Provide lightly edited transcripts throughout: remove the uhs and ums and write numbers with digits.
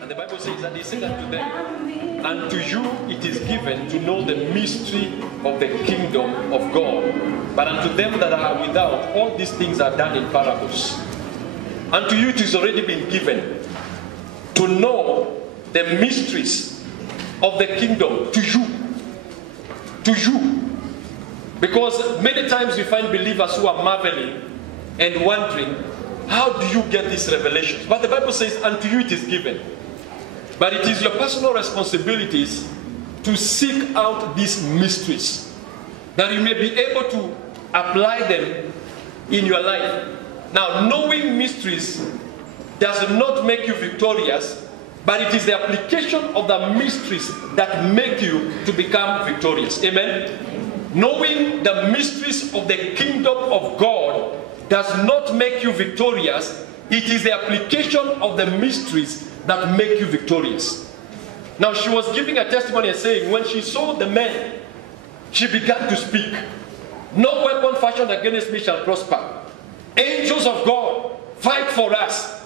And the Bible says that he said unto them, unto you it is given to know the mystery of the kingdom of God. But unto them that are without, all these things are done in parables. Unto you it is already been given to know the mysteries of the kingdom, to you. To you. Because many times we find believers who are marveling and wondering, how do you get these revelations? But the Bible says, unto you it is given. But it is your personal responsibilities to seek out these mysteries, that you may be able to apply them in your life. Now, knowing mysteries does not make you victorious, but it is the application of the mysteries that make you to become victorious. Amen? Knowing the mysteries of the kingdom of God does not make you victorious. It is the application of the mysteries that make you victorious. Now, she was giving a testimony and saying, when she saw the men, she began to speak. No weapon fashioned against me shall prosper. Angels of God, fight for us.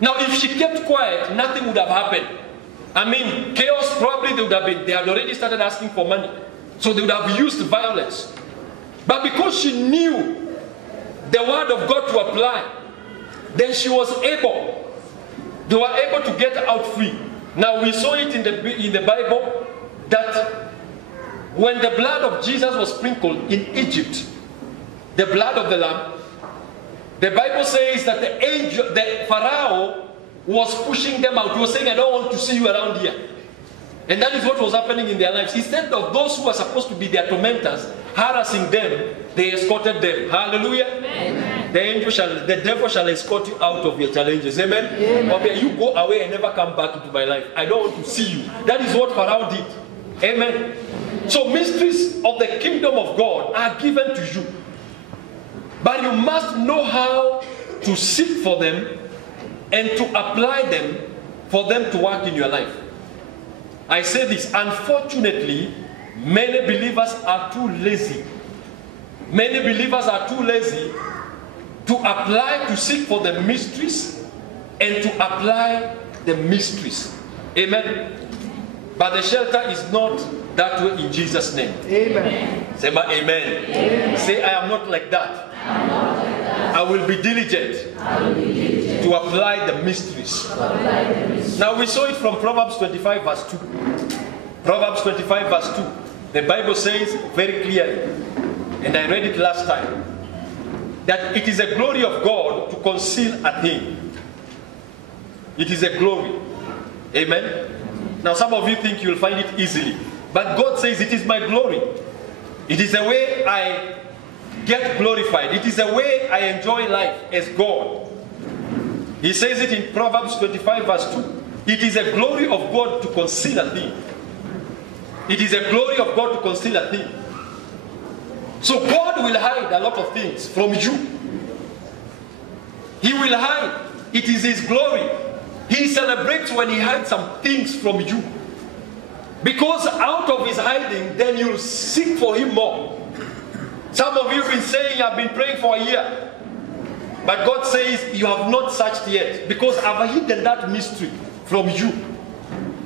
Now, if she kept quiet, nothing would have happened. I mean, chaos probably they had already started asking for money. So they would have used violence. But because she knew the word of God to apply, then she was able. They were able to get out free. Now we saw it in the Bible that when the blood of Jesus was sprinkled in Egypt, the blood of the lamb, the Bible says that the Pharaoh was pushing them out. He was saying, I don't want to see you around here. And that is what was happening in their lives. Instead of those who were supposed to be their tormentors harassing them, they escorted them. Hallelujah. Amen. The devil shall escort you out of your challenges. Amen. Amen. Okay, you go away and never come back into my life. I don't want to see you. That is what Pharaoh did. Amen. So mysteries of the kingdom of God are given to you. But you must know how to seek for them and to apply them for them to work in your life. I say this, unfortunately, many believers are too lazy. Many believers are too lazy to apply, to seek for the mysteries and to apply the mysteries. Amen. But the shelter is not that way in Jesus' name. Amen. Say amen. Amen. Say, I am not like that. I will be diligent to apply the mysteries. Now we saw it from Proverbs 25 verse 2. Proverbs 25 verse 2. The Bible says very clearly, and I read it last time, that it is a glory of God to conceal a thing. It is a glory. Amen. Now some of you think you'll find it easily, but God says it is my glory. It is the way I get glorified. It is the way I enjoy life as God. He says it in Proverbs 25 verse 2. It is a glory of God to conceal a thing. It is a glory of God to conceal a thing. So God will hide a lot of things from you. He will hide. It is His glory. He celebrates when He hides some things from you. Because out of His hiding, then you'll seek for Him more. Some of you have been saying, I've been praying for a year. But God says, you have not searched yet. Because I've hidden that mystery from you.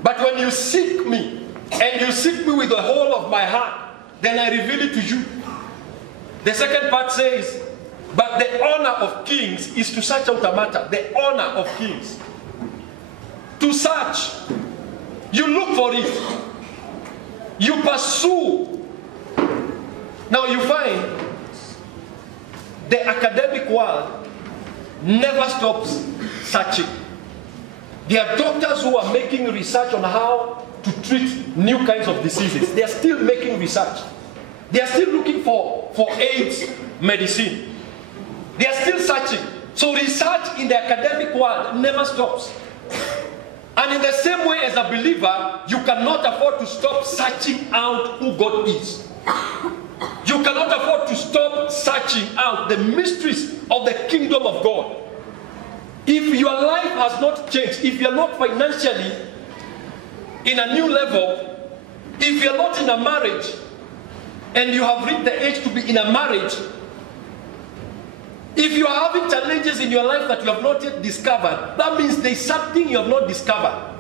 But when you seek me, and you seek me with the whole of my heart, then I reveal it to you. The second part says, but the honor of kings is to search out a matter. The honor of kings. To search. You look for it. You pursue. Now you find the academic world never stops searching. There are doctors who are making research on how to treat new kinds of diseases. They are still making research. They are still looking for AIDS medicine. They are still searching. So research in the academic world never stops. And in the same way as a believer, you cannot afford to stop searching out who God is. You cannot afford to stop searching out the mysteries of the kingdom of God. If your life has not changed, if you're not financially in a new level, if you're not in a marriage, and you have reached the age to be in a marriage, if you are having challenges in your life that you have not yet discovered, that means there is something you have not discovered.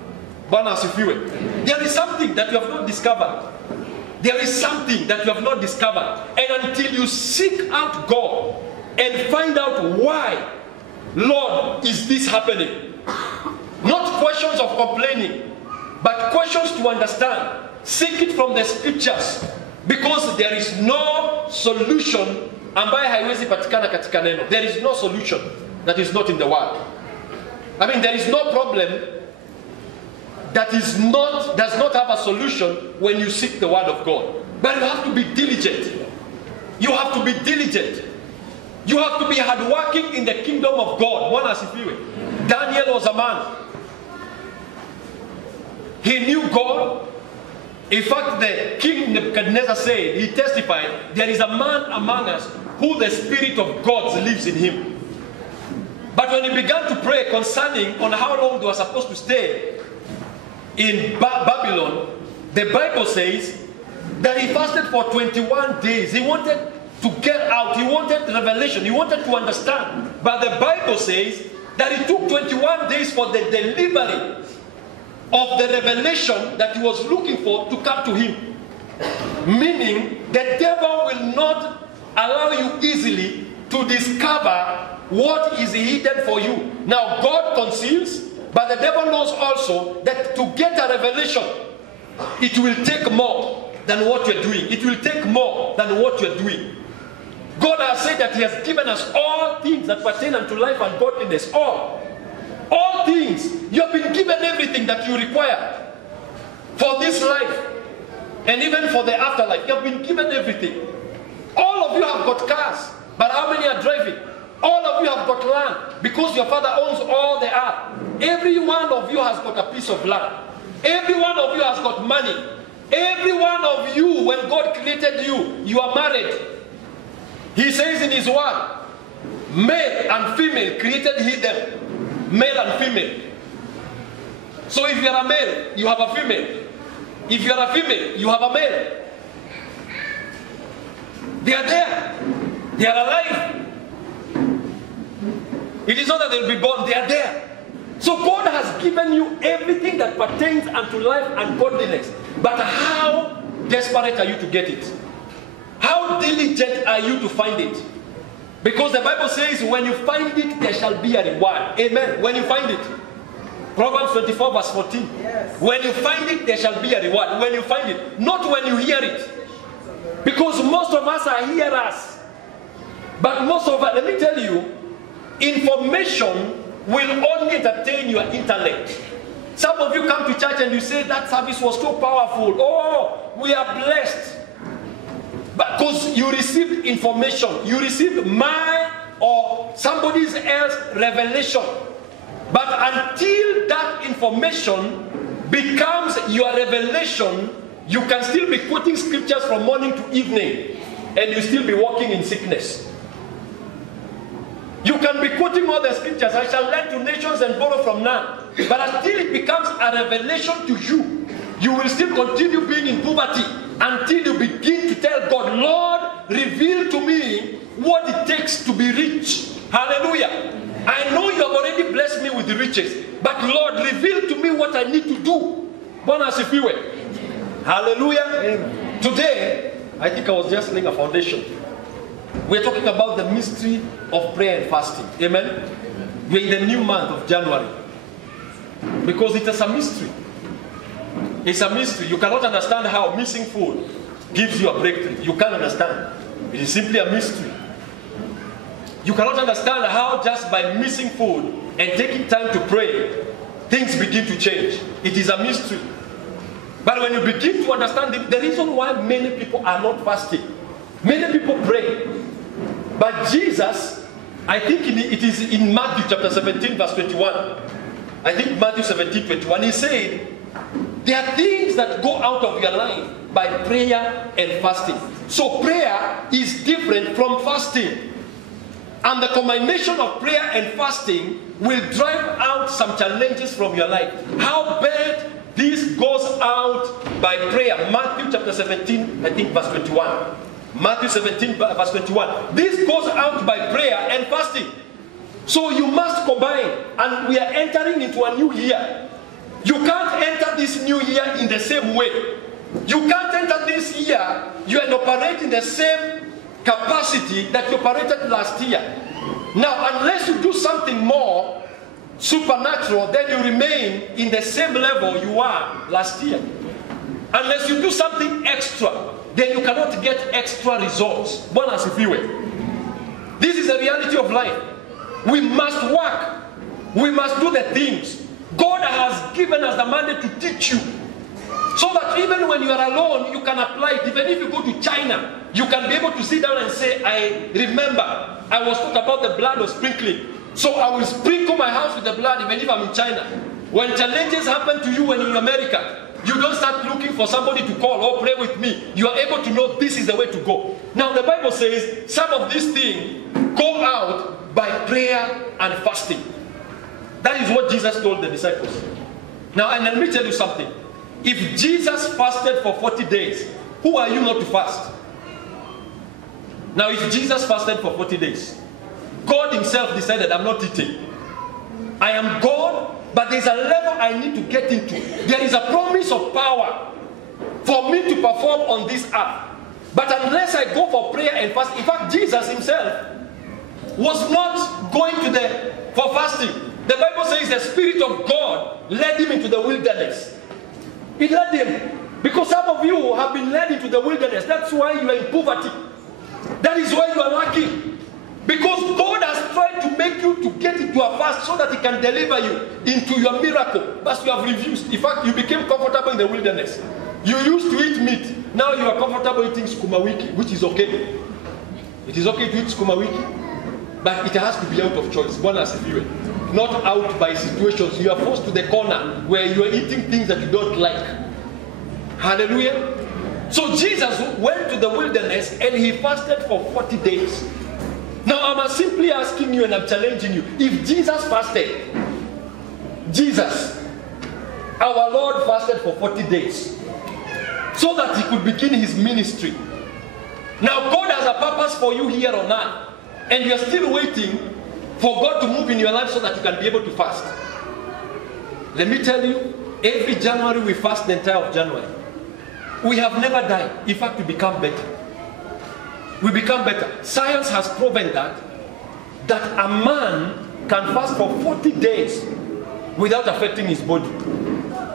There is something that you have not discovered. There is something that you have not discovered. And until you seek out God and find out why, Lord, is this happening? Not questions of complaining, but questions to understand. Seek it from the scriptures. Because there is no solution ambaye haiwezi patikana katika neno. There is no solution that is not in the word. I mean, there is no problem that does not have a solution when you seek the word of God. But you have to be diligent. You have to be diligent. You have to be hardworking in the kingdom of God. Daniel was a man. He knew God. In fact, the king Nebuchadnezzar said, he testified, there is a man among us who the Spirit of God lives in him. But when he began to pray concerning on how long they were supposed to stay in Babylon, the Bible says that he fasted for 21 days. He wanted to get out. He wanted revelation. He wanted to understand. But the Bible says that it took 21 days for the delivery of the revelation that he was looking for to come to him. Meaning, the devil will not allow you easily to discover what is hidden for you. Now, God conceals, but the devil knows also that to get a revelation, it will take more than what you're doing. It will take more than what you're doing. God has said that he has given us all things that pertain unto life and godliness. All things. You have been given everything that you require for this life and even for the afterlife. You have been given everything. All of you have got cars, but how many are driving? All of you have got land because your father owns all the earth. Every one of you has got a piece of land. Every one of you has got money. Every one of you, when God created you, you are married. He says in his word, male and female created he them. Male and female. So if you are a male, you have a female. If you are a female, you have a male. They are there. They are alive. It is not that they will be born, they are there. So God has given you everything that pertains unto life and godliness. But how desperate are you to get it? How diligent are you to find it? Because the Bible says, when you find it, there shall be a reward. Amen. When you find it. Proverbs 24 verse 14. Yes. When you find it, there shall be a reward. When you find it. Not when you hear it. Because most of us are hearers. But most of us, let me tell you, information will only entertain your intellect. Some of you come to church and you say, that service was so powerful. Oh, we are blessed. Because you received information. You received my or somebody else's revelation. But until that information becomes your revelation, you can still be quoting scriptures from morning to evening and you still be walking in sickness. You can be quoting all the scriptures. I shall lend to nations and borrow from none. But until it becomes a revelation to you, you will still continue being in poverty until you begin to tell God, Lord, reveal to me what it takes to be rich. Hallelujah. I know you have already blessed me with the riches, but Lord, reveal to me what I need to do. Hallelujah. Amen. Today, I think I was just laying a foundation. We're talking about the mystery of prayer and fasting. Amen. We're in the new month of January. Because it is a mystery. It's a mystery. You cannot understand how missing food gives you a breakthrough. You can't understand. It is simply a mystery. You cannot understand how just by missing food and taking time to pray, things begin to change. It is a mystery. But when you begin to understand the reason why many people are not fasting, many people pray. But Jesus, I think it is in Matthew chapter 17 verse 21. I think Matthew 17, 21, he said, there are things that go out of your life by prayer and fasting. So prayer is different from fasting. And the combination of prayer and fasting will drive out some challenges from your life. How bad this goes out by prayer. Matthew chapter 17, I think verse 21. Matthew 17 verse 21. This goes out by prayer and fasting. So you must combine. And we are entering into a new year. You can't enter this new year in the same way. You can't enter this year, you and operate in the same capacity that you operated last year. Now, unless you do something more supernatural, then you remain in the same level you were last year. Unless you do something extra, then you cannot get extra results. Bonus if you will. This is the reality of life. We must work. We must do the things. God has given us the mandate to teach you. So that even when you are alone, you can apply it. Even if you go to China, you can be able to sit down and say, I remember, I was taught about the blood of sprinkling. So I will sprinkle my house with the blood even if I'm in China. When challenges happen to you when you're in America, you don't start looking for somebody to call or pray with me. You are able to know this is the way to go. Now the Bible says some of these things go out by prayer and fasting. That is what Jesus told the disciples. Now, and let me tell you something. If Jesus fasted for 40 days, who are you not to fast? Now, if Jesus fasted for 40 days, God himself decided, I'm not eating. I am God, but there's a level I need to get into. There is a promise of power for me to perform on this earth. But unless I go for prayer and fast, in fact, Jesus himself was not going for fasting. The Bible says the Spirit of God led him into the wilderness. It led him. Because some of you have been led into the wilderness. That's why you are in poverty. That is why you are lacking. Because God has tried to make you to get into a fast so that he can deliver you into your miracle. But you have refused. In fact, you became comfortable in the wilderness. You used to eat meat. Now you are comfortable eating sukuma wiki, which is okay. It is okay to eat sukuma wiki. But it has to be out of choice. Not out by situations. You are forced to the corner where you are eating things that you don't like. Hallelujah. So Jesus went to the wilderness and he fasted for 40 days. Now I'm simply asking you and I'm challenging you. If Jesus fasted, Jesus, our Lord fasted for 40 days so that he could begin his ministry. Now God has a purpose for you here on earth. And you are still waiting for God to move in your life so that you can be able to fast. Let me tell you, every January we fast the entire of January. We have never died. In fact, we become better. We become better. Science has proven that a man can fast for 40 days without affecting his body.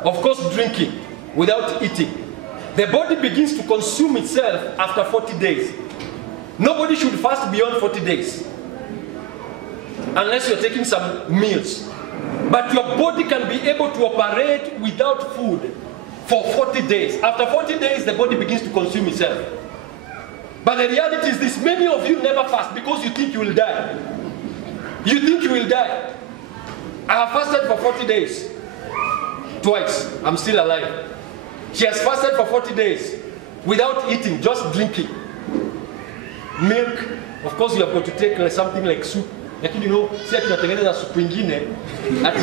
Of course, drinking, without eating. The body begins to consume itself after 40 days. Nobody should fast beyond 40 days. Unless you're taking some meals. But your body can be able to operate without food for 40 days. After 40 days, the body begins to consume itself. But the reality is this. Many of you never fast because you think you will die. You think you will die. I have fasted for 40 days. Twice. I'm still alive. She has fasted for 40 days without eating, just drinking. Milk. Of course, you have got to take something like soup. Lakini si tunatengeneza supu ingine ati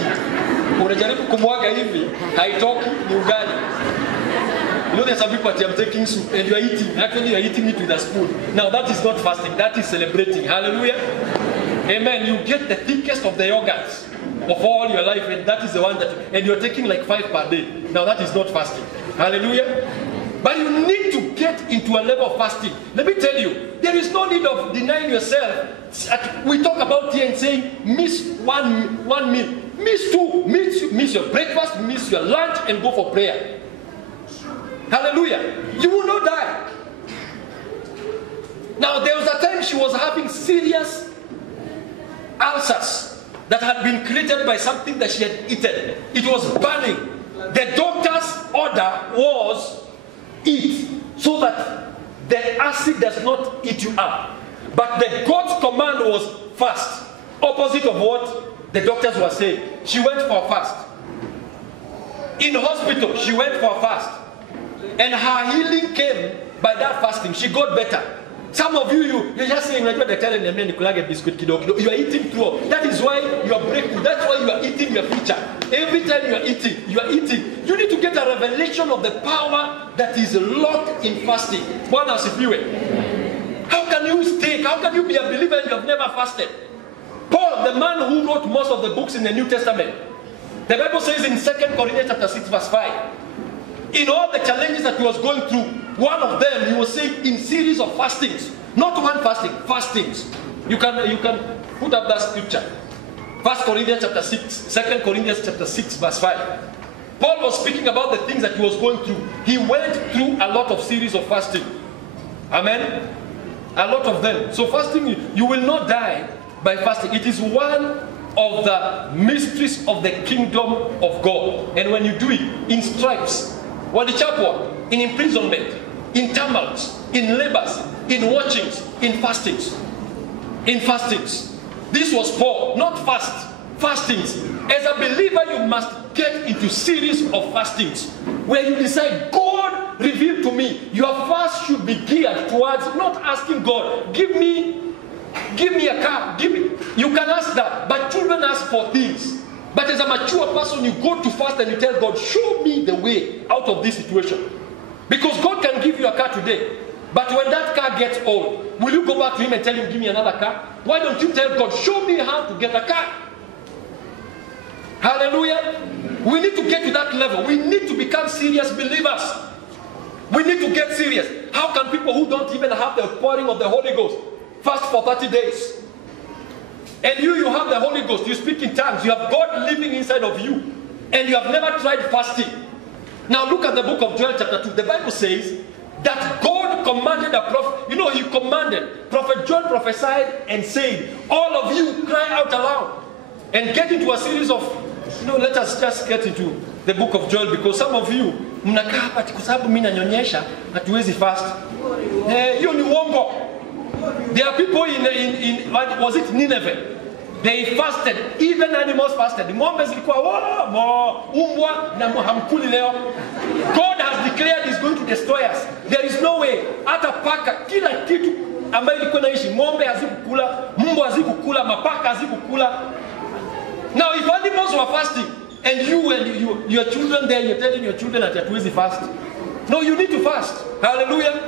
unajaribu kumwaga hivi haitoki ni ugali. There's some people I'm taking soup and you are eating. Actually, you are eating it with a spoon. Now that is not fasting. That is celebrating. Hallelujah. Amen. You get the thickest of the yogurts of all your life, and that is the one and you're taking like 5 per day. Now that is not fasting. Hallelujah. But you need to get into a level of fasting. Let me tell you, there is no need of denying yourself. We talk about here and saying, miss one meal. Miss 2. Miss your breakfast, miss your lunch, and go for prayer. Hallelujah. You will not die. Now there was a time she was having serious ulcers that had been created by something that she had eaten. It was burning. The doctor's order was eat, so that the acid does not eat you up. But the God's command was fast. Opposite of what the doctors were saying. She went for a fast. In hospital, she went for a fast. And her healing came by that fasting. She got better. Some of you're just saying, like, they're telling them, you are eating through. That is why you are breaking. That's why you are eating your future. Every time you are eating, you are eating. You need to get a revelation of the power that is locked in fasting. How can you stay? How can you be a believer and you have never fasted? Paul, the man who wrote most of the books in the New Testament, the Bible says in 2 Corinthians chapter 6 verse 5, in all the challenges that he was going through, one of them, he was saying in series of fastings. Not one fasting, fastings. You can put up that scripture. 1 Corinthians chapter 6, 2 Corinthians chapter 6 verse 5. Paul was speaking about the things that he was going through. He went through a lot of series of fasting. Amen? A lot of them. So fasting, you will not die by fasting. It is one of the mysteries of the kingdom of God. And when you do it in stripes, in imprisonment, in tumults, in labors, in watchings, in fastings. In fastings. This was Paul, not fastings. As a believer, you must get into series of fastings where you decide, God revealed to me. Your fast should be geared towards not asking God, give me a car, you can ask that, but children ask for things. But as a mature person, you go to fast and you tell God, show me the way out of this situation. Because God can give you a car today, but when that car gets old, will you go back to him and tell him, give me another car? Why don't you tell God, show me how to get a car? Hallelujah. We need to get to that level. We need to become serious believers. We need to get serious. How can people who don't even have the pouring of the Holy Ghost fast for 30 days? And you have the Holy Ghost, you speak in tongues, you have God living inside of you, and you have never tried fasting. Now look at the book of Joel chapter 2. The Bible says that God commanded a prophet, he commanded, Prophet Joel prophesied and said, all of you cry out aloud and get into a series of, let us just get into the book of Joel, because some of you, mnakaa hapa kwa sababu mimi nanyonyesha, hatuwezi fast. Hiyo ni uongo. There are people in was it Nineveh? They fasted, even animals fasted. Ng'ombe zilikuwa umbwa na hamkuli leo. God has declared he's going to destroy us. There is no way. Hata paka, kila kitu ambayo ilikuwa naishi, ng'ombe hazikukula, mbwa hazikukula, mapaka hazikukula. Now if animals were fasting, and your children there, you're telling your children that you're too fast. No, you need to fast. Hallelujah.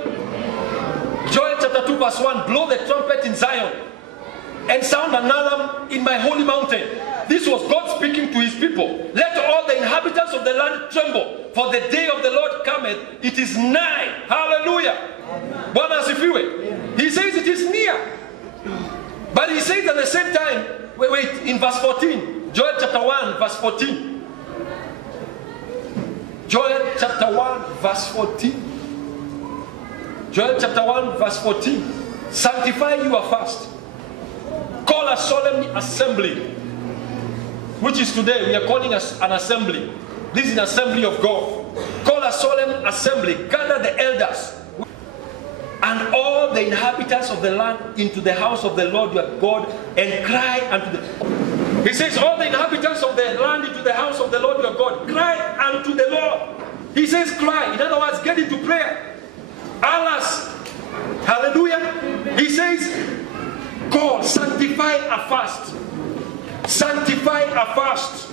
Joel chapter 2 verse 1, blow the trumpet in Zion and sound an alarm in my holy mountain. This was God speaking to his people. Let all the inhabitants of the land tremble, for the day of the Lord cometh, it is nigh. Hallelujah. Bwana asifiwe. He says it is near. But he says at the same time, wait, in verse 14, Joel chapter 1 verse 14. Joel chapter 1 verse 14. Joel chapter 1 verse 14. Sanctify your fast. Call a solemn assembly, which is today. We are calling us an assembly. This is an assembly of God. Call a solemn assembly. Gather the elders and all the inhabitants of the land into the house of the Lord your God, and cry unto the... He says, all the inhabitants of the land into the house of the Lord your God, cry unto the Lord. He says cry. In other words, get into prayer. Alas. Hallelujah. He says, God, sanctify a fast. Sanctify a fast.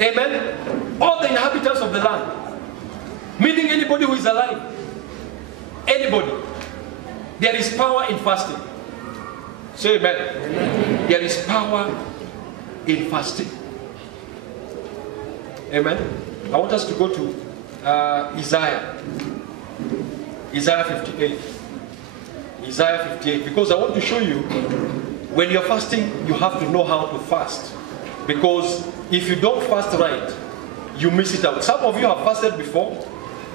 Amen. All the inhabitants of the land. Meaning anybody who is alive. Anybody. There is power in fasting. Say amen. Amen. There is power in fasting. Amen. I want us to go to Isaiah. Isaiah 58. Isaiah 58. Because I want to show you, when you're fasting, you have to know how to fast. Because if you don't fast right, you miss it out. Some of you have fasted before,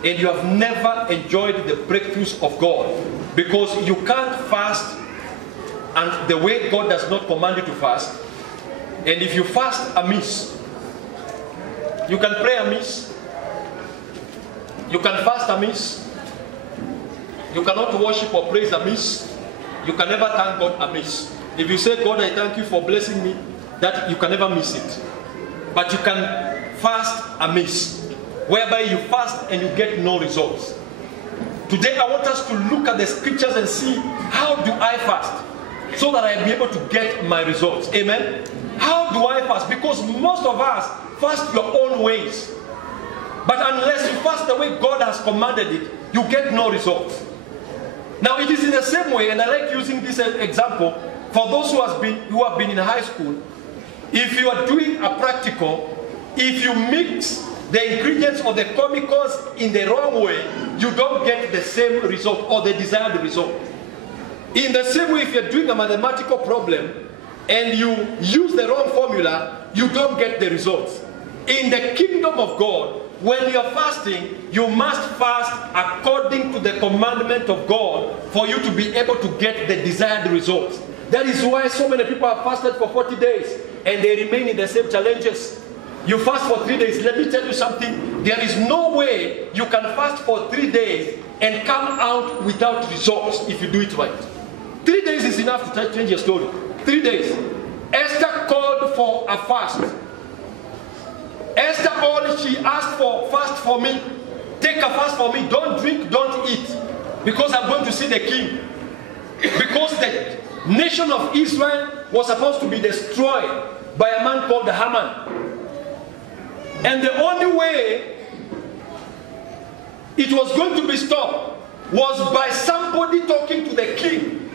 and you have never enjoyed the breakthroughs of God. Because you can't fast and the way God does not command you to fast. And if you fast amiss, you can pray amiss, you can fast amiss, you cannot worship or praise amiss, you can never thank God amiss. If you say, God, I thank you for blessing me, that you can never miss it. But you can fast amiss, whereby you fast and you get no results. Today I want us to look at the scriptures and see, how do I fast so that I be able to get my results? Amen. How do I fast? Because most of us fast your own ways. But unless you fast the way God has commanded it, you get no results. Now it is in the same way, and I like using this example for those who have been in high school. If you are doing a practical, if you mix the ingredients or the chemicals in the wrong way, you don't get the same result or the desired result. In the same way, if you're doing a mathematical problem and you use the wrong formula, you don't get the results. In the kingdom of God, when you're fasting, you must fast according to the commandment of God for you to be able to get the desired results. That is why so many people have fasted for 40 days and they remain in the same challenges. You fast for 3 days. Let me tell you something. There is no way you can fast for 3 days and come out without results if you do it right. 3 days is enough to change your story. 3 days. Esther called for a fast. Esther, all she asked for, fast for me. Take a fast for me. Don't drink, don't eat. Because I'm going to see the king. Because the nation of Israel was supposed to be destroyed by a man called Haman. And the only way it was going to be stopped was by somebody talking to the king.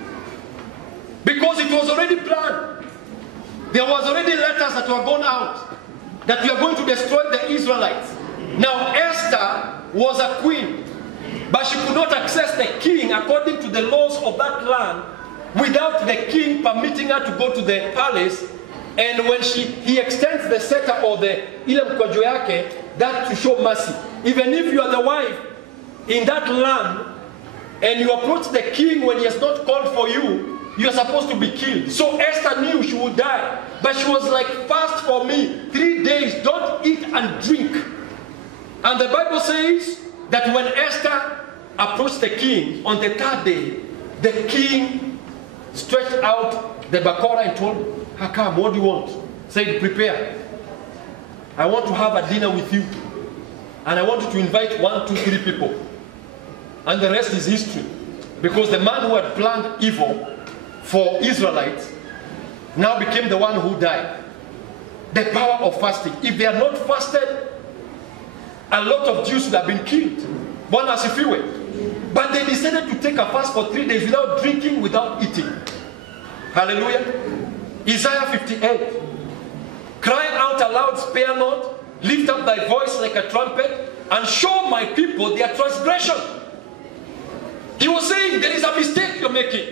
Because it was already planned. There was already letters that were gone out that we are going to destroy the Israelites. Now Esther was a queen, but she could not access the king according to the laws of that land without the king permitting her to go to the palace. And when he extends the scepter or the ile mkojo yake, that to show mercy. Even if you are the wife in that land and you approach the king when he has not called for you, you are supposed to be killed. So Esther knew she would die. But she was like, fast for me 3 days, don't eat and drink. And the Bible says that when Esther approached the king on the 3rd day, the king stretched out the bakora and told her, come, what do you want? Said, prepare. I want to have a dinner with you. And I want you to invite 1, 2, 3 people. And the rest is history. Because the man who had planned evil for Israelites now became the one who died. The power of fasting. If they had not fasted, a lot of Jews would have been killed. One as if you were. But they decided to take a fast for 3 days without drinking, without eating. Hallelujah. Isaiah 58. Cry out aloud, spare not, lift up thy voice like a trumpet, and show my people their transgression. He was saying there is a mistake you're making.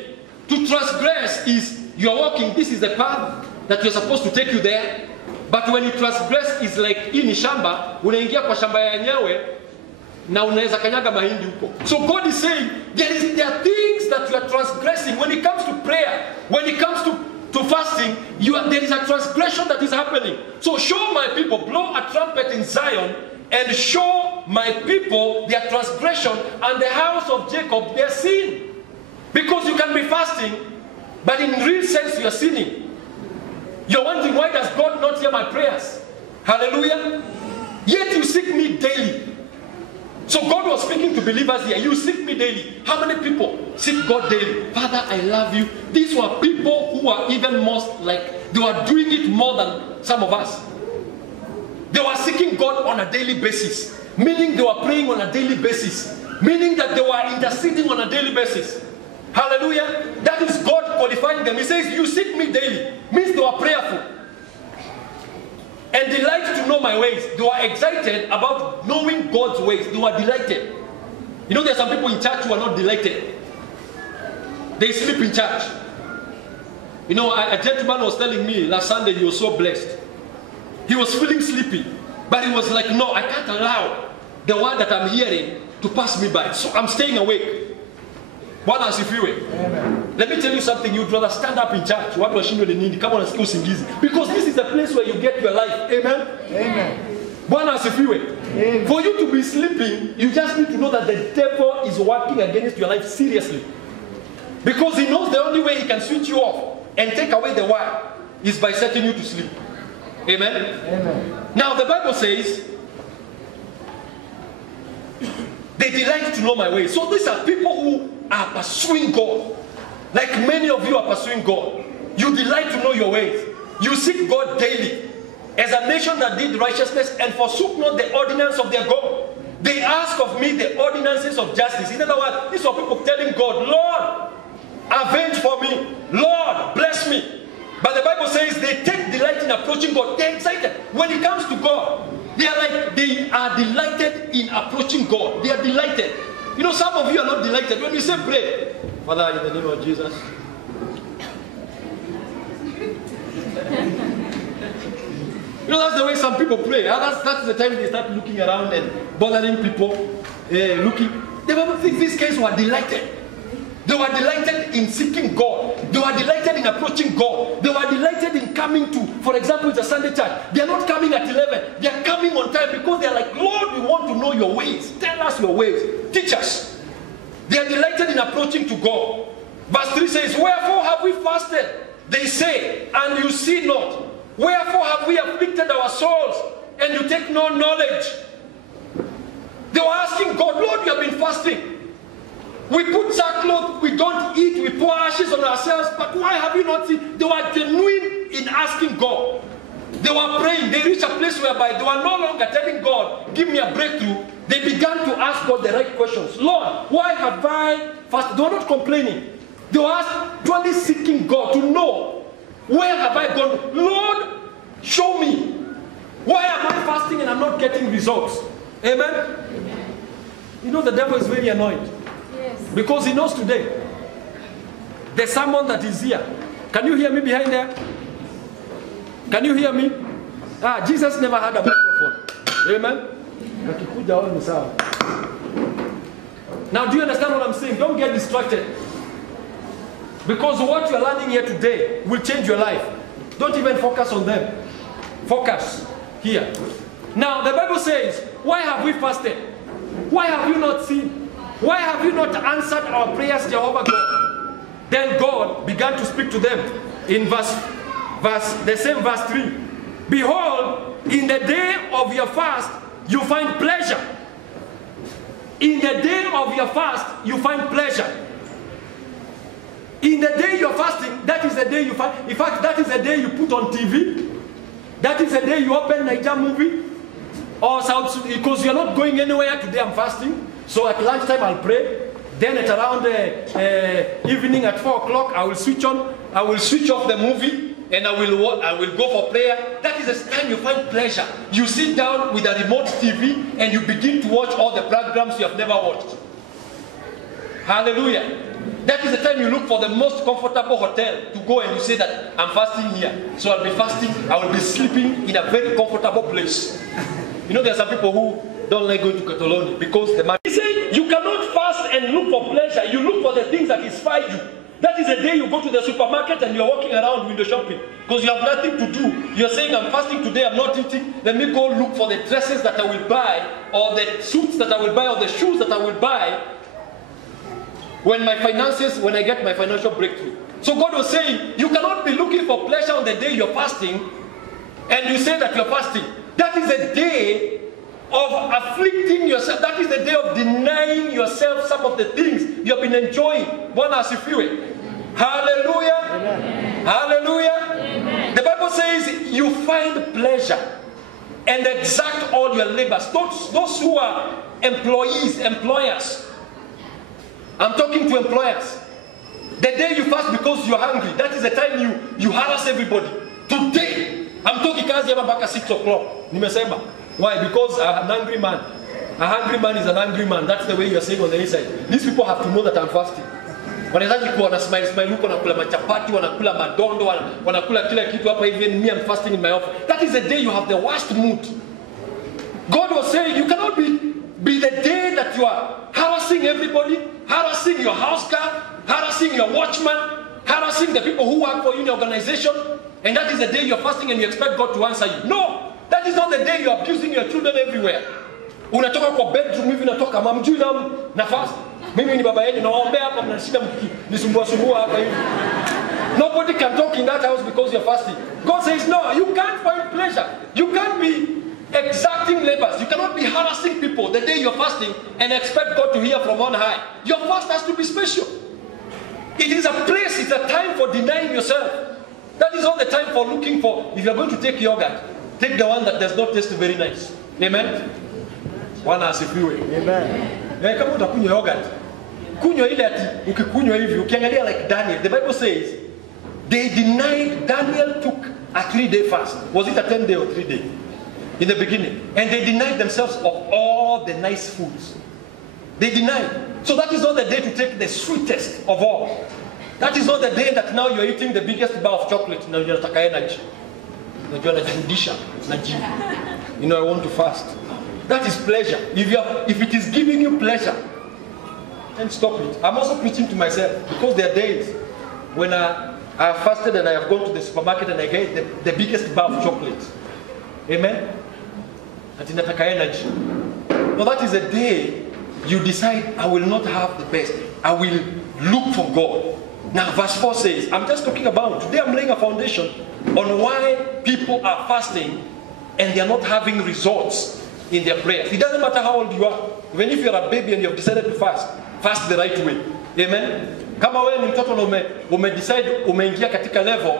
To transgress is you're walking, this is the path that you're supposed to take you there. But when you transgress is like hii ni shamba, unaingia kwa shamba ya nyewe na unaweza kanyaga mahindi huko. So God is saying there are things that you are transgressing. When it comes to prayer, when it comes to fasting, there is a transgression that is happening. So show my people, blow a trumpet in Zion and show my people their transgression and the house of Jacob their sin. Because you can be fasting, but in real sense you are sinning. You're wondering, why does God not hear my prayers? Hallelujah. Yet you seek me daily. So God was speaking to believers here. You seek me daily. How many people seek God daily? Father, I love you. These were people who are even most like, they were doing it more than some of us. They were seeking God on a daily basis. Meaning they were praying on a daily basis. Meaning that they were interceding on a daily basis. Hallelujah. That is God qualifying them. He says, you seek me daily. Means they were prayerful. And delight to know my ways. They were excited about knowing God's ways. They were delighted. You know, there are some people in church who are not delighted. They sleep in church. You know, a gentleman was telling me last Sunday he was so blessed. He was feeling sleepy. But he was like, no, I can't allow the word that I'm hearing to pass me by. So I'm staying awake. Bwana asifiwe. Let me tell you something. You'd rather stand up in church. Watu washindwe ni nini? Kama unasikia usingizi. Because this is the place where you get your life. Amen. Amen. Bwana asifiwe. For you to be sleeping, you just need to know that the devil is working against your life seriously. Because he knows the only way he can switch you off and take away the word is by setting you to sleep. Amen? Amen. Now the Bible says, they delight to know my ways. So these are people who are pursuing God. Like many of you are pursuing God. You delight to know your ways. You seek God daily. As a nation that did righteousness and forsook not the ordinance of their God. They ask of me the ordinances of justice. In other words, these are people telling God, Lord, avenge for me. Lord, bless me. But the Bible says they take delight in approaching God. They're excited. When it comes to God, they are delighted in approaching God. They are delighted. You know, some of you are not delighted. When you say pray, Father, in the name of Jesus. You know, that's the way some people pray. That's the time they start looking around and bothering people. These guys were delighted. They were delighted in seeking God. They were delighted in approaching God. They were delighted in coming to, for example, it's a Sunday church. They are not coming at 11. They are coming on time because they are like, Lord, we want to know your ways. Tell us your ways. Teach us. They are delighted in approaching to God. Verse 3 says, wherefore have we fasted? They say, and you see not. Wherefore have we afflicted our souls, and you take no knowledge? They were asking God, Lord, we have been fasting. We put sackcloth, we don't eat, we pour ashes on ourselves, but why have you not seen? They were genuine in asking God. They were praying. They reached a place whereby they were no longer telling God, give me a breakthrough. They began to ask God the right questions. Lord, why have I fasted? They were not complaining. They were actually seeking God to know, where have I gone? Lord, show me. Why am I fasting and I'm not getting results? Amen? Amen. You know, the devil is very annoyed. Yes. Because he knows today there's someone that is here. Can you hear me behind there? Can you hear me? Jesus never had a microphone. Amen? Now, do you understand what I'm saying? Don't get distracted. Because what you're learning here today will change your life. Don't even focus on them. Focus here. Now, the Bible says, why have we fasted? Why have you not seen? Why have you not answered our prayers, Jehovah God? Then God began to speak to them in the same verse 3. Behold, in the day of your fast, you find pleasure. In the day of your fast, you find pleasure. In the day you're fasting, that is the day you find. In fact, that is the day you put on TV. That is the day you open Niger movie. Or South, because you're not going anywhere today, I'm fasting. So at lunchtime I'll pray. Then at around evening at 4 o'clock, I will switch on. I will switch off the movie. And I will go for prayer. That is the time you find pleasure. You sit down with a remote TV and you begin to watch all the programs you have never watched. Hallelujah. That is the time you look for the most comfortable hotel to go and you say that I'm fasting here. So I'll be fasting, I will be sleeping in a very comfortable place. You know, there are some people who don't like going to Catalonia because the man. He said, you cannot fast and look for pleasure. You look for the things that satisfy you. That is the day you go to the supermarket and you're walking around window shopping because you have nothing to do. You're saying, I'm fasting today, I'm not eating. Let me go look for the dresses that I will buy, or the suits that I will buy, or the shoes that I will buy when I get my financial breakthrough. So God was saying, you cannot be looking for pleasure on the day you're fasting and you say that you're fasting. That is a day of afflicting yourself. That is the day of denying yourself some of the things you have been enjoying. Bwana asifiwe. Hallelujah. Amen. Hallelujah. Amen. The Bible says you find pleasure and exact all your labors. Those who are employers. I'm talking to employers. The day you fast because you're hungry, that is the time you harass everybody. Today, I'm talking kazi hapa mpaka 6 o'clock. Nimesema. Why? Because an angry man. A hungry man is an angry man. That's the way you're saying on the inside. These people have to know that I'm fasting. Wanazaji kuwa na smile huko, wanakula machapati, wanakula madondo, wanakula kila kitu hapa, even me, I'm fasting in my office. That is the day you have the worst mood. God was saying, you cannot be the day that you are harassing everybody. harassing your house guard, harassing your watchman, harassing the people who work for you in the organization, and that is the day you're fasting and you expect God to answer you. No, that is not the day you're abusing your children everywhere. Unatoka kwa bedroom hivi natoka mamjui na fast. Mimi ni baba yenu naomba hapa mnashida mnisumbua sumbua hapa hivi. Nobody can talk in that house because you're fasting. God says no, you can't find pleasure. You can't be exacting labors. You cannot be harassing people the day you're fasting and expect God to hear from on high. Your fast has to be special. It is a place, it's a time for denying yourself. That is not the time for looking for, if you're going to take yogurt, take the one that does not taste very nice. Amen? Wana asifiwe. Amen. Kama utakunywa yogurt, kunywa ile ati ukikunywa hivi, ukiangalia like Daniel, the Bible says, they denied, Daniel took a 3-day fast. Was it a 10-day or 3-day? In the beginning. And they denied themselves of all the nice foods. They denied. So that is not the day to take the sweetest of all. That is not the day that now you're eating the biggest bar of chocolate. Now you're taka energy. You know, I want to fast. That is pleasure. If it is giving you pleasure, then stop it. I'm also preaching to myself because there are days when I have fasted and I have gone to the supermarket and I get the biggest bar of chocolate. Amen? That is nataka energy. No, that is a day you decide, I will not have the best. I will look for God. Now verse 4 says, I'm just talking about, today I'm laying a foundation on why people are fasting and they are not having results in their prayers. It doesn't matter how old you are. Even if you're a baby and you have decided to fast, fast the right way. Amen? Kama wewe ni mtoto na umedecide umeingia katika level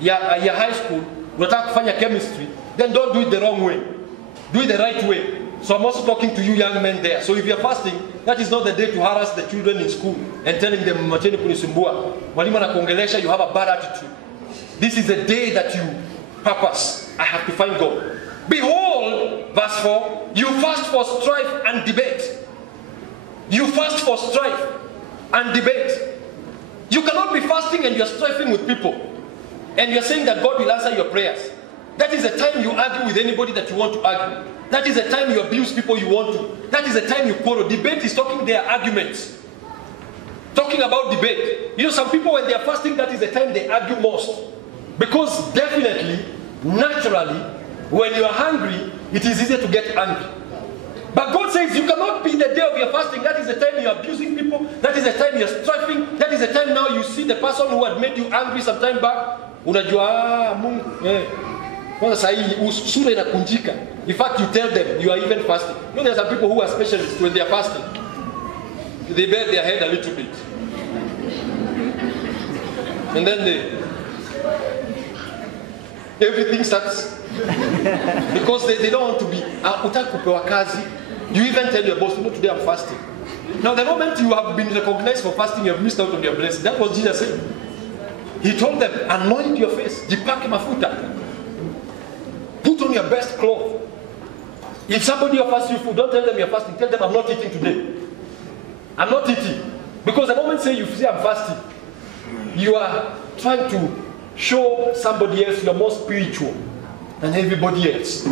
ya high school, unataka kufanya chemistry, then don't do it the wrong way. Do it the right way. So I'm also talking to you young men there. So if you're fasting, that is not the day to harass the children in school and telling them, macheni kunisumbua. Mwalimu anakuongelesha, you have a bad attitude. This is the day that you purpose, I have to find God. Behold, verse 4, you fast for strife and debate. You fast for strife and debate. You cannot be fasting and you're strifing with people. And you're saying that God will answer your prayers. That is the time you argue with anybody that you want to argue. That is the time you abuse people you want to. That is the time you quarrel. Debate is talking their arguments. Talking about debate. You know, some people when they are fasting, that is the time they argue most. Because definitely, naturally, when you are hungry, it is easier to get angry. But God says you cannot be the day of your fasting. That is the time you are abusing people. That is the time you are strifing. That is the time now you see the person who had made you angry some time back. Unajua, Mungu, sura inakunjika. In fact, you tell them you are even fasting. You know, there are some people who are specialists when they are fasting. They bare their head a little bit. And then everything starts. Because they don't want to be. You even tell your boss, no, today I'm fasting. Now, the moment you have been recognized for fasting, you have missed out on your blessing. That was Jesus said. He told them, anoint your face. Jipake mafuta. Put on your best clothes. If somebody offers you food, don't tell them you're fasting. Tell them I'm not eating today. I'm not eating. Because the moment you say I'm fasting, you are trying to show somebody else you're more spiritual than everybody else.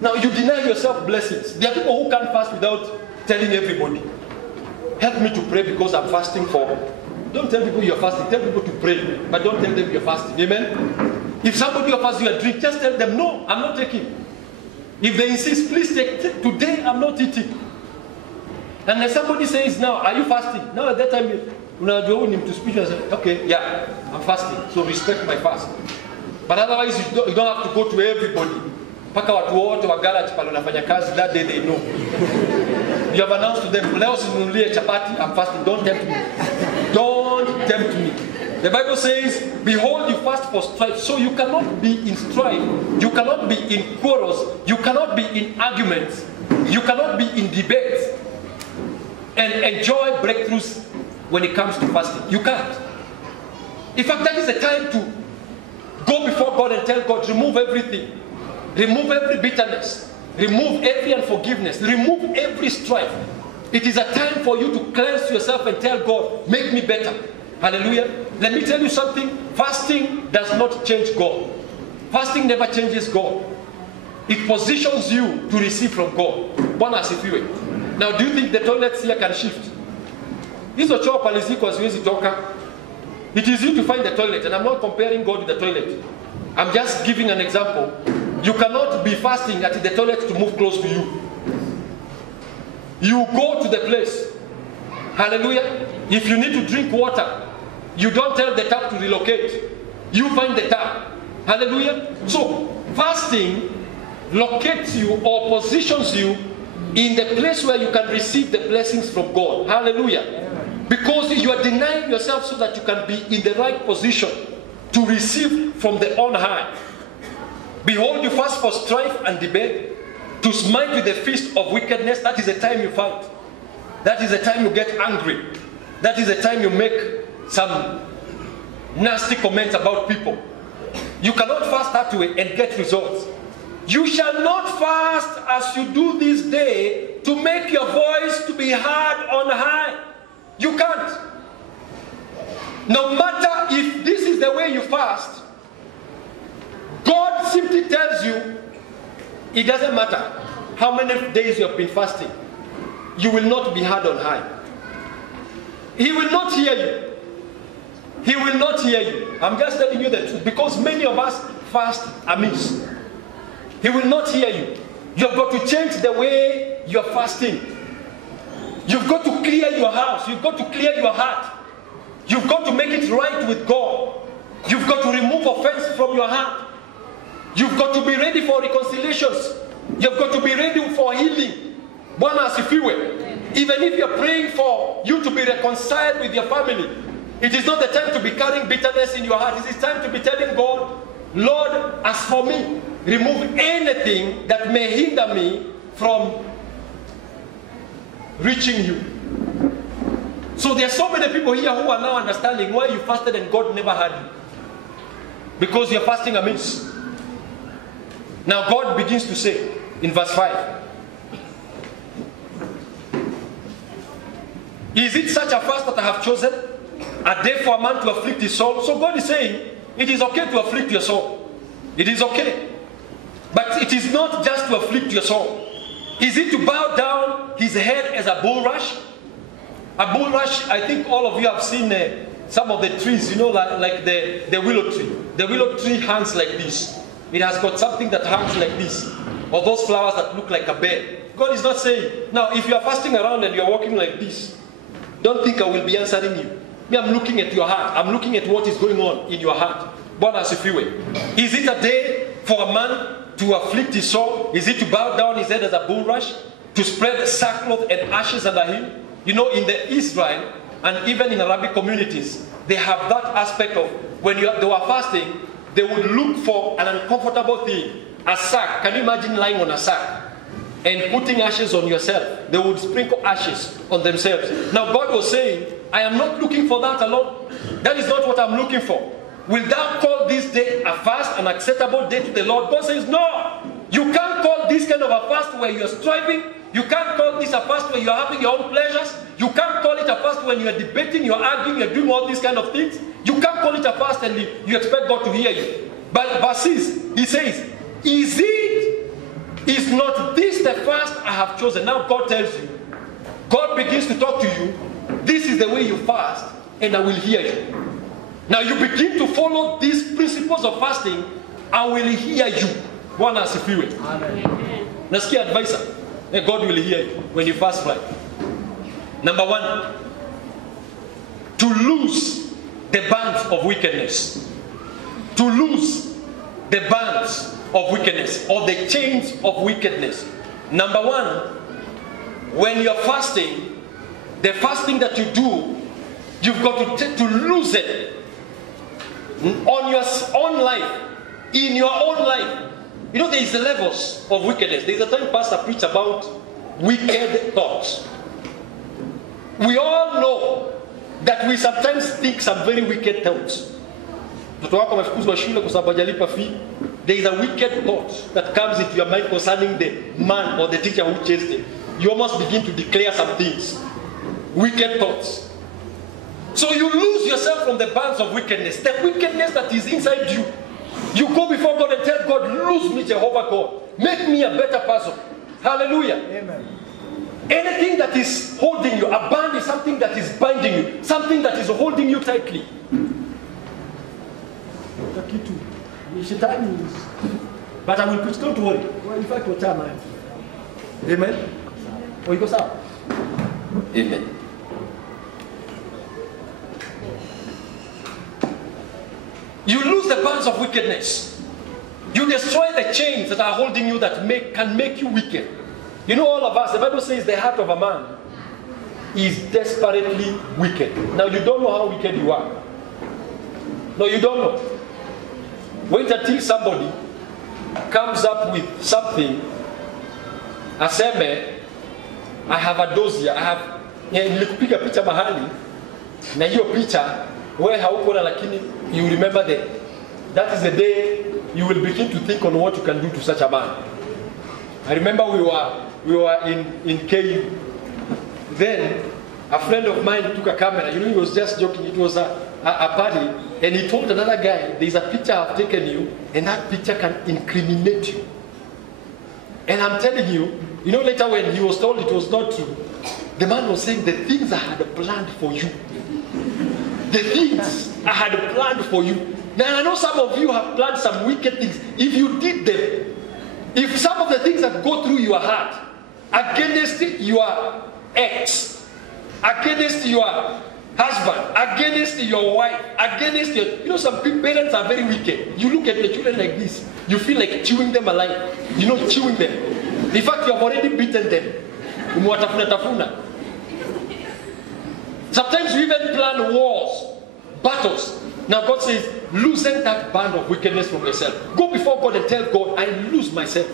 Now you deny yourself blessings. There are people who can't fast without telling everybody, help me to pray because I'm fasting for. Don't tell people you're fasting. Tell people to pray, but don't tell them you're fasting. Amen? If somebody offers you a drink, just tell them, no, I'm not taking. If they insist, please take. Today, I'm not eating. And then somebody says, now, are you fasting? Now, at that time, you need to speak and say, okay, yeah, I'm fasting. So respect my fast. But otherwise, you don't have to go to everybody. Paka watu wote wa garage pale unafanya kazi, that day they know. You have announced to them, leo sinunulie chapati, I'm fasting. Don't tempt me. Don't tempt me. The Bible says, behold, you fast for strife. So you cannot be in strife. You cannot be in quarrels. You cannot be in arguments. You cannot be in debates and enjoy breakthroughs when it comes to fasting. You can't. In fact, that is the time to go before God and tell God, remove everything. Remove every bitterness. Remove every unforgiveness. Remove every strife. It is a time for you to cleanse yourself and tell God, make me better. Hallelujah. Let me tell you something. Fasting does not change God. Fasting never changes God. It positions you to receive from God. Now, do you think the toilets here can shift? Hizo choo pale ziko haziwezi toka. It is easy to find the toilet, and I'm not comparing God with the toilet. I'm just giving an example. You cannot be fasting at the toilet to move close to you. You go to the place. Hallelujah. If you need to drink water, you don't tell the tap to relocate. You find the tap. Hallelujah. So, fasting locates you or positions you in the place where you can receive the blessings from God. Hallelujah. Because you are denying yourself so that you can be in the right position to receive from the on high. Behold, you fast for strife and debate, to smite with the fist of wickedness. That is the time you fight. That is the time you get angry. That is the time you make some nasty comments about people. You cannot fast that way and get results. You shall not fast as you do this day to make your voice to be heard on high. You can't. No matter if this is the way you fast, God simply tells you, it doesn't matter how many days you have been fasting, you will not be heard on high. He will not hear you. He will not hear you. I'm just telling you the truth, because many of us fast amiss. He will not hear you. You've got to change the way you're fasting. You've got to clear your house. You've got to clear your heart. You've got to make it right with God. You've got to remove offense from your heart. You've got to be ready for reconciliations. You've got to be ready for healing. Bwana asifiwe. Even if you're praying for you to be reconciled with your family, it is not the time to be carrying bitterness in your heart. It is time to be telling God, Lord, as for me, remove anything that may hinder me from reaching you. So there are so many people here who are now understanding why you fasted and God never heard you. Because you're fasting amiss. Now God begins to say in verse 5, is it such a fast that I have chosen? A day for a man to afflict his soul? So God is saying, it is okay to afflict your soul. It is okay. But it is not just to afflict your soul. Is it to bow down his head as a bulrush? A bulrush, I think all of you have seen some of the trees, you know, like the willow tree. The willow tree hangs like this. It has got something that hangs like this. Or those flowers that look like a bed. God is not saying, now if you are fasting around and you are walking like this, don't think I will be answering you. Me, I'm looking at your heart. I'm looking at what is going on in your heart. Bwana asifiwe. Is it a day for a man to afflict his soul? Is it to bow down his head as a bulrush? To spread sackcloth and ashes under him? You know, in the Israel and even in Arabic communities, they have that aspect of when they were fasting, they would look for an uncomfortable thing, a sack. Can you imagine lying on a sack and putting ashes on yourself? They would sprinkle ashes on themselves. Now God was saying, I am not looking for that alone. That is not what I'm looking for. Will thou call this day a fast, an acceptable day to the Lord? God says, no. You can't call this kind of a fast where you're striving. You can't call this a fast where you're having your own pleasures. You can't call it a fast when you're debating, you're arguing, you're doing all these kind of things. You can't call it a fast and you expect God to hear you. But verses, he says, is not this the fast I have chosen? Now God tells you, God begins to talk to you, this is the way you fast, and I will hear you. Now you begin to follow these principles of fasting, I will hear you. Bwana asifiwe. Nasikia advisor, and God will hear you when you fast right. Number 1, to lose the bands of wickedness. To lose the bands of wickedness or the chains of wickedness. Number 1, when you're fasting, the fasting that you do, you've got to lose it on your own life, in your own life. You know, there is the levels of wickedness. There is a time pastor preached about wicked thoughts. We all know that we sometimes think some very wicked thoughts. There is a wicked thought that comes into your mind concerning the man or the teacher who chased him. You almost begin to declare some things. Wicked thoughts. So you lose yourself from the bands of wickedness. The wickedness that is inside you. You go before God and tell God, lose me, Jehovah God. Make me a better person. Hallelujah. Amen. Anything that is holding you, a band is something that is binding you, something that is holding you tightly. But I will preach, don't worry. Well, in fact, what time I am. Amen? Oh, you go, sir? Amen. You lose the bands of wickedness. You destroy the chains that are holding you that can make you wicked. You know, all of us, the Bible says the heart of a man is desperately wicked. Now, you don't know how wicked you are. No, you don't know. Wait until somebody comes up with something. Aseme, I have a dosia, I have, nilikupiga picha mahali, na hiyo picha, wewe haukona lakini, you remember that is the day you will begin to think on what you can do to such a man. I remember we were in KU. Then a friend of mine took a camera. You know, he was just joking. It was a party, and he told another guy, "There's a picture I've taken you, and that picture can incriminate you." And I'm telling you, you know, later when he was told it was not true, the man was saying, "The things I had planned for you, the things I had planned for you." Now I know some of you have planned some wicked things. If you did them, if some of the things that go through your heart against your ex, against your husband, against your wife, against your, you know, some parents are very wicked. You look at the children like this, you feel like chewing them alive. You know, chewing them. In fact, you have already beaten them. Sometimes you even plan wars, battles. Now God says, loosen that band of wickedness from yourself. Go before God and tell God, I lose myself.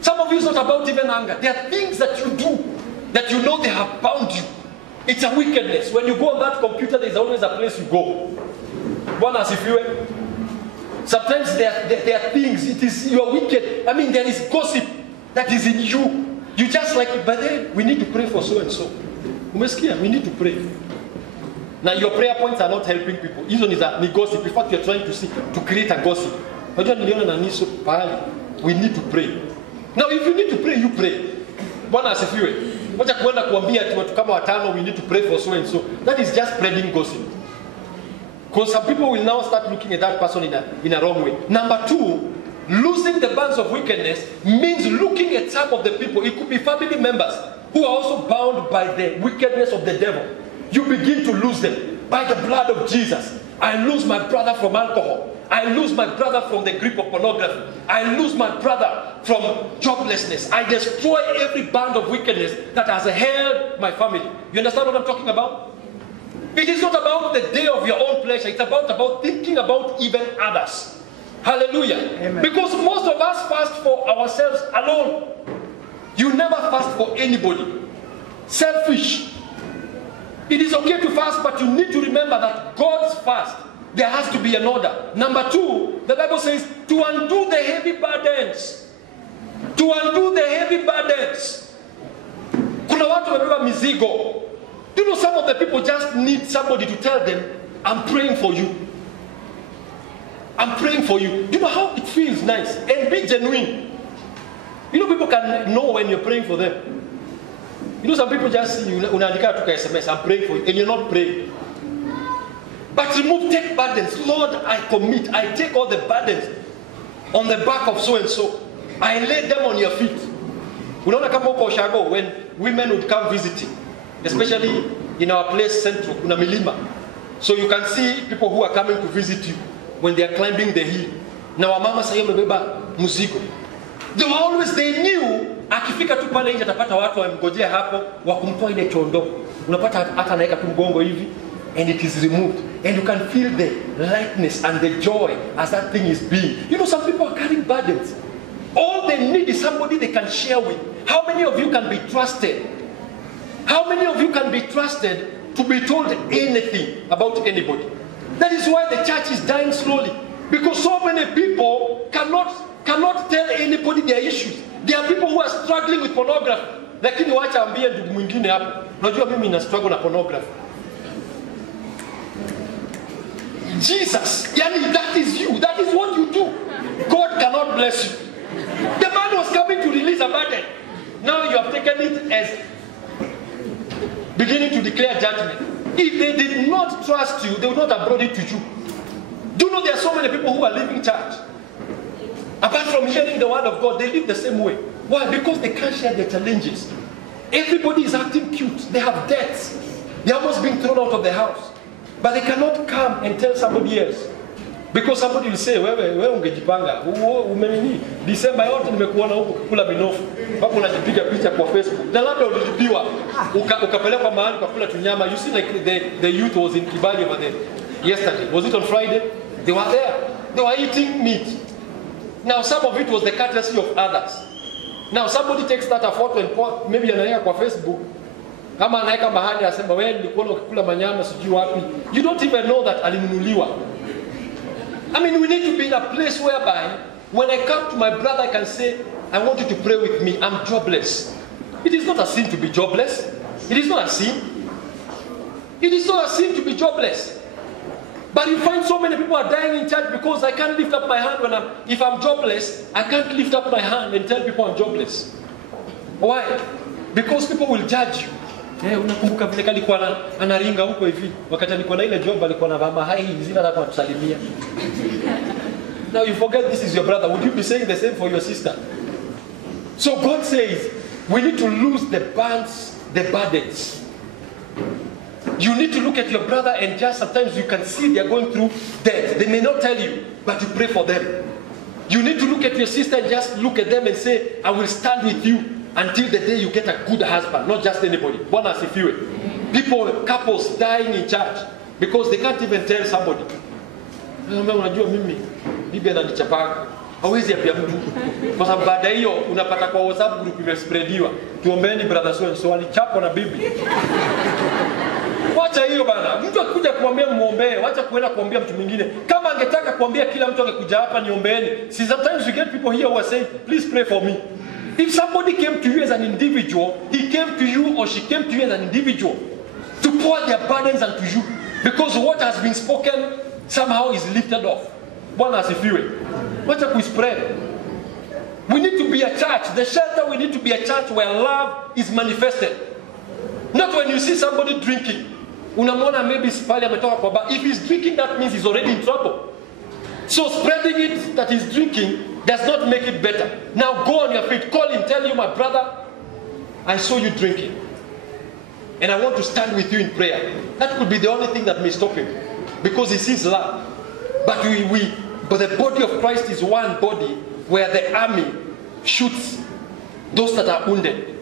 Some of you, it's not about even anger. There are things that you do that you know they have bound you. It's a wickedness. When you go on that computer, there's always a place you go. One as if you were. Sometimes there are things, it is, you are wicked. I mean, there is gossip that is in you. You just like it, but then we need to pray for so and so. We need to pray. Now your prayer points are not helping people. Even is a gossip. In fact, you're trying to create a gossip. We need to pray. Now if you need to pray, you pray. Bwana asifiwe. Wacha kuenda kuambia watu kama watano we need to pray for so and so. That is just spreading gossip. Because some people will now start looking at that person in a wrong way. Number two, losing the bands of wickedness means looking at some of the people. It could be family members who are also bound by the wickedness of the devil. You begin to lose them by the blood of Jesus. I lose my brother from alcohol. I lose my brother from the grip of pornography. I lose my brother from joblessness. I destroy every band of wickedness that has held my family. You understand what I'm talking about? It is not about the day of your own pleasure. It's about thinking about even others. Hallelujah. Amen. Because most of us fast for ourselves alone. You never fast for anybody. Selfish. It is okay to fast, but you need to remember that God's fast, there has to be an order. Number two, the Bible says, to undo the heavy burdens. To undo the heavy burdens. Kuna watu wamebeba mizigo. Do you know some of the people just need somebody to tell them, I'm praying for you. I'm praying for you. Do you know how it feels nice? And be genuine. You know people can know when you're praying for them. You know some people just see you, unaandika tu SMS, I'm praying for you, and you're not praying. But take burdens. Lord, I commit. I take all the burdens on the back of so and so. I lay them on your feet. Unaona kama uko Oshago, when women would come visiting, especially in our place central, kuna milima. So you can see people who are coming to visit you when they are climbing the hill. Na wamama sasa wamebeba mzigo. They knew akifika tu pale nje atapata watu wamngojea hapo wa kumtoa ile chondo. Unapata hata anaweka tu mgongo hivi and it is removed and you can feel the lightness and the joy as that thing is being. You know some people are carrying burdens. All they need is somebody they can share with. How many of you can be trusted? How many of you can be trusted to be told anything about anybody? That is why the church is dying slowly. Because so many people cannot tell anybody their issues. There are people who are struggling with pornography. Lakini wacha ambie ndugu mwingine hapo. Unajua mimi na struggle na pornography. Jesus, yani that is you. That is what you do. God cannot bless you. The man was coming to release a burden. Now you have taken it as beginning to declare judgment. If they did not trust you, they would not have brought it to you. Do you know there are so many people who are leaving church? Apart from hearing the word of God, they live the same way. Why? Because they can't share their challenges. Everybody is acting cute. They have debts. They are almost being thrown out of the house. But they cannot come and tell somebody else. Because somebody will say, wewe ungejipanga, umenini, December yote nimekuona huko kula binofu. Hapo unajipiga picha kwa Facebook. Na labda ulijibiwa, ukapelekwa mahali kwa kula tunyama. You see like the youth was in Kibali over there yesterday. Was it on Friday? They were there. They were eating meat. Now some of it was the courtesy of others. Now somebody takes that photo and maybe anaweka kwa Facebook. Kama anaweka mahali asema wewe nilikuona ukikula manyama sijui wapi. You don't even know that alinunuliwa. I mean, we need to be in a place whereby when I come to my brother, I can say, I want you to pray with me. I'm jobless. It is not a sin to be jobless. It is not a sin. It is not a sin to be jobless. But you find so many people are dying in church because I can't lift up my hand if I'm jobless. I can't lift up my hand and tell people I'm jobless. Why? Because people will judge you. Unakumbuka vile kalikuwa anaringa huko hivi wakati alikuwa na ile job alikuwa na mama hai zina hata kusalimia. Now you forget this is your brother. Would you be saying the same for your sister? So God says we need to lose the bands, the burdens. You need to look at your brother and just sometimes you can see they are going through death. They may not tell you, but you pray for them. You need to look at your sister and just look at them and say, I will stand with you until the day you get a good husband, not just anybody. Bwana asifiwe. People, couples dying in church because they can't even tell somebody. Unajua mimi bibi ananichapaka. Hawezi apia mtu. Kwa sababu baada hiyo unapata kwa WhatsApp group imespreadiwa. Tuombeeni brother so alichapwa na bibi. Wacha hiyo bana. Mtu akikuja kuambia muombee, wacha kuenda kuambia mtu mwingine. Kama angetaka kuambia kila mtu angekuja hapa niombeeni. See, sometimes you get people here who are saying, please pray for me. If somebody came to you as an individual, he came to you or she came to you as an individual to pour their burdens onto you. Because what has been spoken somehow is lifted off. Bwana asifiwe. Wacha kuispread. We need to be a church. The shelter, we need to be a church where love is manifested. Not when you see somebody drinking. Unamwona maybe pale ametoka kwa bar. If he's drinking, that means he's already in trouble. So spreading it that he's drinking does not make it better. Now go on your feet, call him, tell you, my brother, I saw you drinking. And I want to stand with you in prayer. That could be the only thing that may stop him. Because he sees love. But but the body of Christ is one body where the army shoots those that are wounded.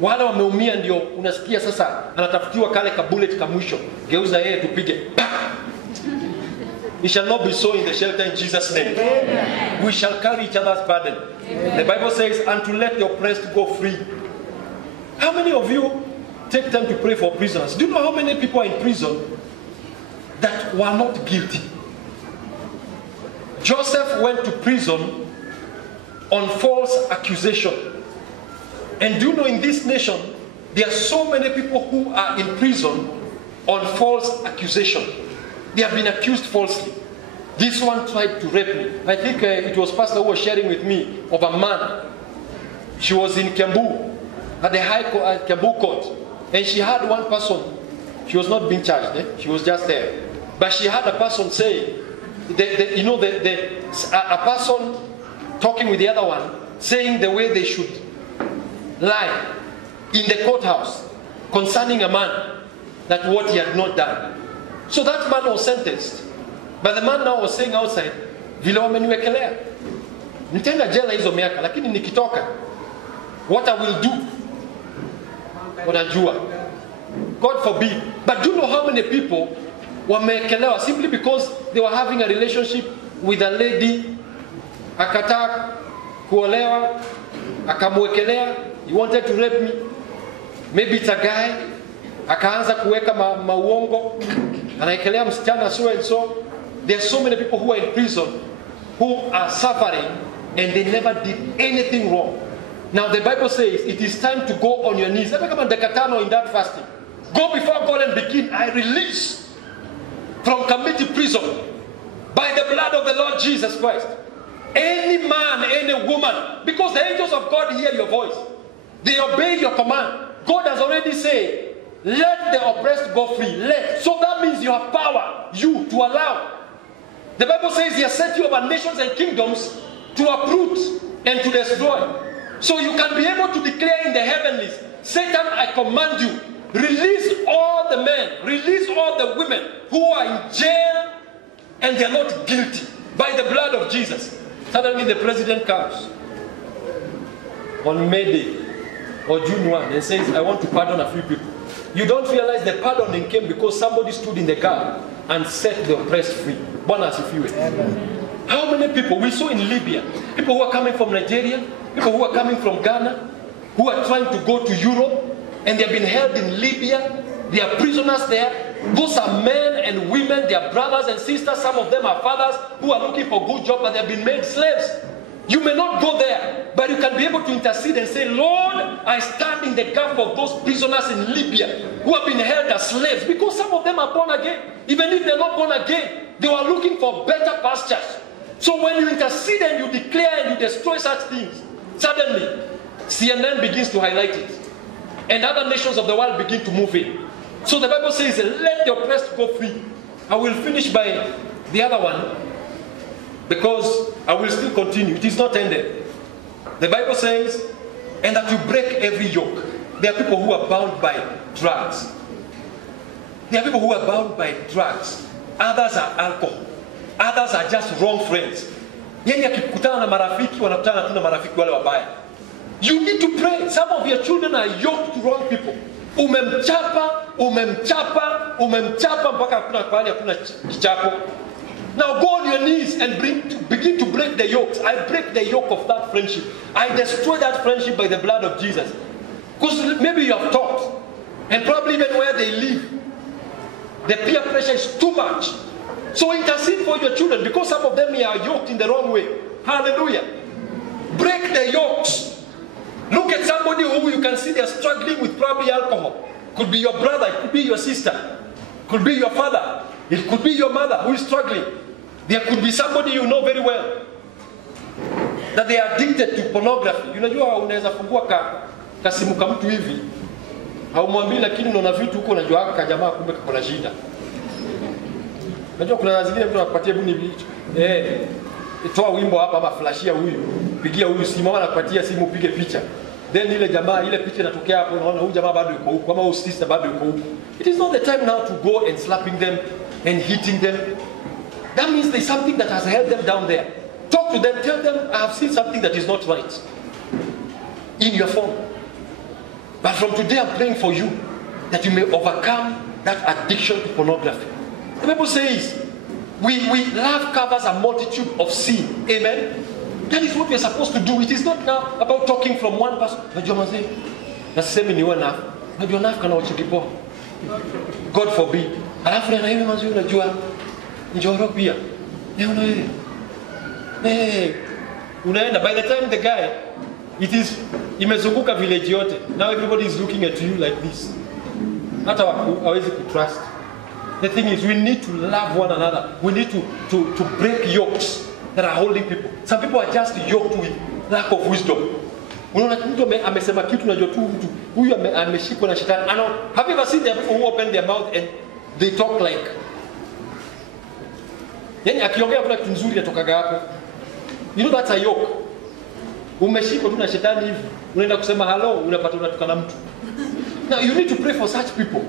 Wale wameumia ndio unasikia sasa anatafutiwa kale ka bullet ka mwisho. Geuza yeye tupige. It shall not be so in the shelter in Jesus' name. Amen. We shall carry each other's burden. Amen. The Bible says, and to let the oppressed go free. How many of you take time to pray for prisoners? Do you know how many people are in prison that were not guilty? Joseph went to prison on false accusation. And do you know in this nation, there are so many people who are in prison on false accusation. They have been accused falsely. This one tried to rape me. I think it was Pastor who was sharing with me of a man. She was in Kiambu, at the High Court, at Kiambu Court. And she had one person. She was not being charged. She was just there. But she had a person saying, a person talking with the other one, saying the way they should lie in the courthouse concerning a man, that what he had not done. So that man was sentenced. But the man now was saying outside, vile wameniwekelea. Nitaenda jela hizo miaka, lakini nikitoka, what I will do, wanajua. God forbid. But do you know how many people wamekelewa simply because they were having a relationship with a lady, akataa kuolewa, akamwekelea, he wanted to rape me. Maybe it's a guy, akaanza kuweka mauongo, anaekelea msichana so and so. There are so many people who are in prison who are suffering and they never did anything wrong. Now the Bible says it is time to go on your knees. Let me come on the katano in that fasting. Go before God and begin. I release from committee prison by the blood of the Lord Jesus Christ. Any man, any woman, because the angels of God hear your voice. They obey your command. God has already said, let the oppressed go free. Let. So that means you have power, you, to allow. The Bible says he has set you over nations and kingdoms to uproot and to destroy. So you can be able to declare in the heavenlies, Satan, I command you, release all the men, release all the women who are in jail and they are not guilty by the blood of Jesus. Suddenly the president comes on May Day or June 1 and says, I want to pardon a few people. You don't realize the pardoning came because somebody stood in the gap and set the oppressed free. How many people we saw in Libya? People who are coming from Nigeria, people who are coming from Ghana, who are trying to go to Europe, and they have been held in Libya. They are prisoners there. Those are men and women, they are brothers and sisters. Some of them are fathers who are looking for good jobs, but they have been made slaves. You may not go there, but you can be able to intercede and say, Lord, I stand in the gap of those prisoners in Libya who have been held as slaves, because some of them are born again. Even if they're not born again, they were looking for better pastures. So when you intercede and you declare and you destroy such things, suddenly CNN begins to highlight it. And other nations of the world begin to move in. So the Bible says, let the oppressed go free. I will finish by the other one, because I will still continue. It is not ended. The Bible says, and that you break every yoke. There are people who are bound by drugs. There are people who are bound by drugs. Others are alcohol. Others are just wrong friends. Yeye akikutana na marafiki wanakutana tu na marafiki wale wabaya. You need to pray. Some of your children are yoked to wrong people. Umemchapa mpaka hakuna pahali hakuna kichapo. Now go on your knees and begin to break the yokes. I break the yoke of that friendship. I destroy that friendship by the blood of Jesus. Because maybe you have taught, and probably even where they live, the peer pressure is too much. So intercede for your children, because some of them are yoked in the wrong way. Hallelujah. Break the yokes. Look at somebody who you can see they're struggling with probably alcohol. Could be your brother, it could be your sister, could be your father, it could be your mother who is struggling. There could be somebody you know very well that they are addicted to pornography. Unajua unaweza fungua kasimu ka mtu hivi, haumwambii lakini unaona vitu huko, unajua haka jamaa kumbe kuna shida. Unajua kuna zingine mtu anakupatia buni vitu. Toa wimbo hapa ama flashia huyu. Pigia huyu simu, ama anakupatia simu upige picha. Then ile jamaa ile picha inatokea hapo, unaona huyu jamaa bado yuko huko, kama huyu sister bado yuko huko. It is not the time now to go and slapping them and hitting them. That means there's something that has held them down there. Talk to them, tell them, I have seen something that is not right in your phone. But from today I'm praying for you that you may overcome that addiction to pornography. The Bible says, love covers a multitude of sin. Amen? That is what we are supposed to do. It is not now about talking from one person. God forbid. By the time the guy, imezunguka village yote. Now everybody is looking at you like this. Hata hawezi kutrust. The thing is, we need to love one another. We need to break yokes that are holding people. Some people are just yoked with lack of wisdom. Unaona mtu amesema kitu unajua tu mtu huyu ameshikwa na shetani. Have you ever seen the people who open their mouth and they talk like, yani akiongea kuna kitu nzuri yatokaga hapo. You know that's a yoke. Umeshikwa tu na shetani hivi. Unaenda kusema hello, unapata unatukana mtu. Now you need to pray for such people.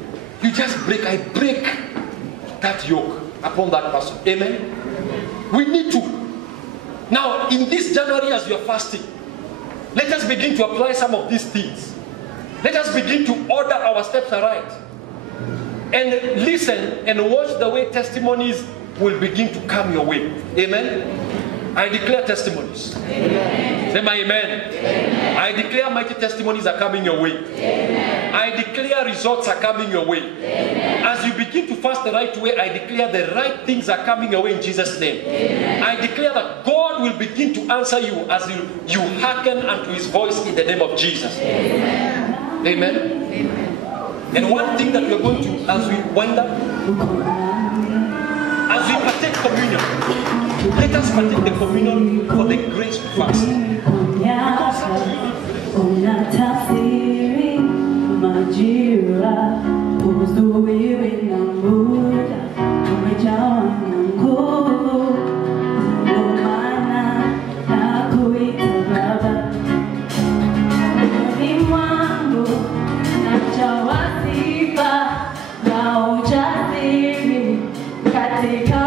You just I break that yoke upon that person. Amen? We need to. Now, in this January as you are fasting, let us begin to apply some of these things. Let us begin to order our steps aright. And listen and watch the way testimonies will begin to come your way. Amen? I declare testimonies. Amen. Say my amen. Amen. I declare mighty testimonies are coming your way. Amen. I declare results are coming your way. Amen. As you begin to fast the right way, I declare the right things are coming your way in Jesus' name. Amen. I declare that God will begin to answer you as you hearken unto His voice in the name of Jesus. Amen. Amen. Amen. And one thing that we are going to, as we wind up, as we partake communion, let us partake the communion for the grace to fast. unatafsiri majira, uzuiwi na muda, umejawa na nguvu, ndio maana nakuita Baba. Moyoni mwangu najawa sifa na ujasiri katika